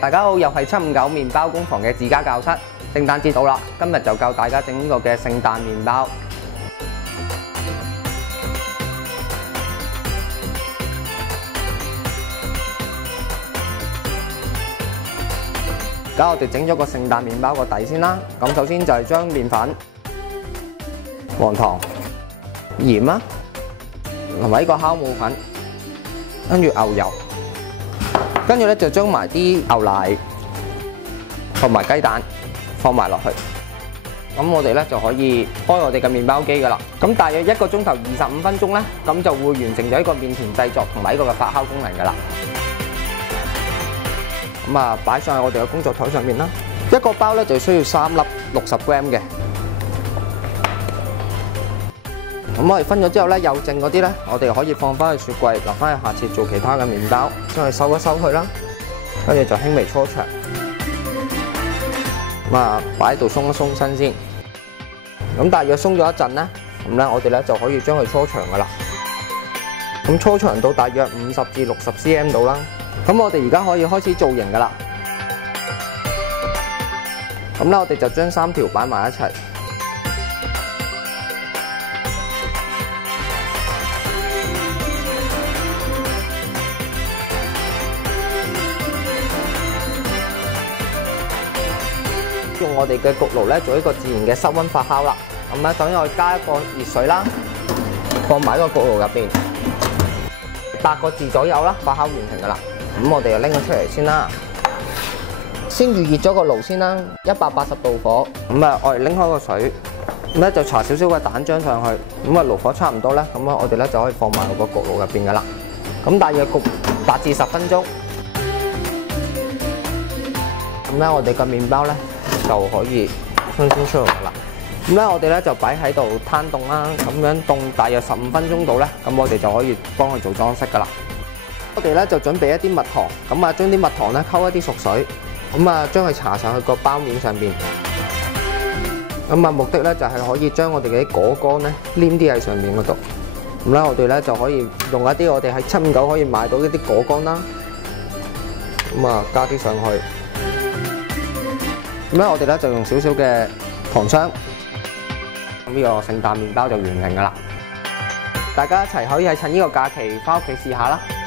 大家好，又係759麵包工房嘅自家教室。聖誕節到啦，今日就教大家整呢個嘅聖誕麵包。而家我哋整咗個聖誕麵包個底先啦。咁首先就係將麵粉、黃糖、鹽啦，同埋呢個酵母粉，跟住牛油，跟住咧就將埋啲牛奶同埋雞蛋放埋落去。咁我哋咧就可以開我哋嘅麵包機噶啦。咁大約1個鐘頭25分鐘咧，咁就會完成咗一個麵團製作同埋呢個嘅發酵功能噶啦。咁啊，擺上去我哋嘅工作台上面啦。一個包咧就需要3粒60g 嘅。咁我哋分咗之後咧，有剩嗰啲咧，我哋可以放翻去雪櫃，留翻去下次做其他嘅麵包。將佢收一收佢啦，跟住就輕微搓長。咁啊，擺喺度鬆一鬆身先。咁大約鬆咗一陣咧，咁咧我哋咧就可以將佢搓長噶啦。咁搓長到大約50至60 cm 度啦。咁我哋而家可以開始造型噶啦。咁咧我哋就將3條擺埋一齊。用我哋嘅焗爐咧做一個自然嘅室溫發酵啦。咁咧，首先我加一個熱水啦，放埋喺個焗爐入邊，8個字左右啦，發酵完成噶啦。咁我哋就拎佢出嚟先啦。先預熱咗個爐先啦，180度火。咁啊，我哋拎開個水，咁咧就搽少少嘅蛋漿上去。咁啊，爐火差唔多咧，咁啊，我哋咧就可以放埋個焗爐入邊噶啦。咁大約焗8至10分鐘。咁咧，我哋個麵包咧就可以新鮮出爐啦。咁咧，我哋咧就擺喺度攤凍啦，咁樣凍大約15分鐘度咧，咁我哋就可以幫佢做裝飾噶啦。我哋咧就準備一啲蜜糖，咁啊將啲蜜糖咧溝一啲熟水，咁啊將佢搽上去個包面上邊。咁啊目的咧就係可以將我哋嘅啲果乾咧黏啲喺上面嗰度。咁咧我哋咧就可以用一啲我哋喺759可以買到一啲果乾啦，咁啊加啲上去。咁咧我哋咧就用少少嘅糖霜，咁呢個聖誕麵包就完成噶啦。大家一齊可以喺趁呢個假期返屋企試下啦〜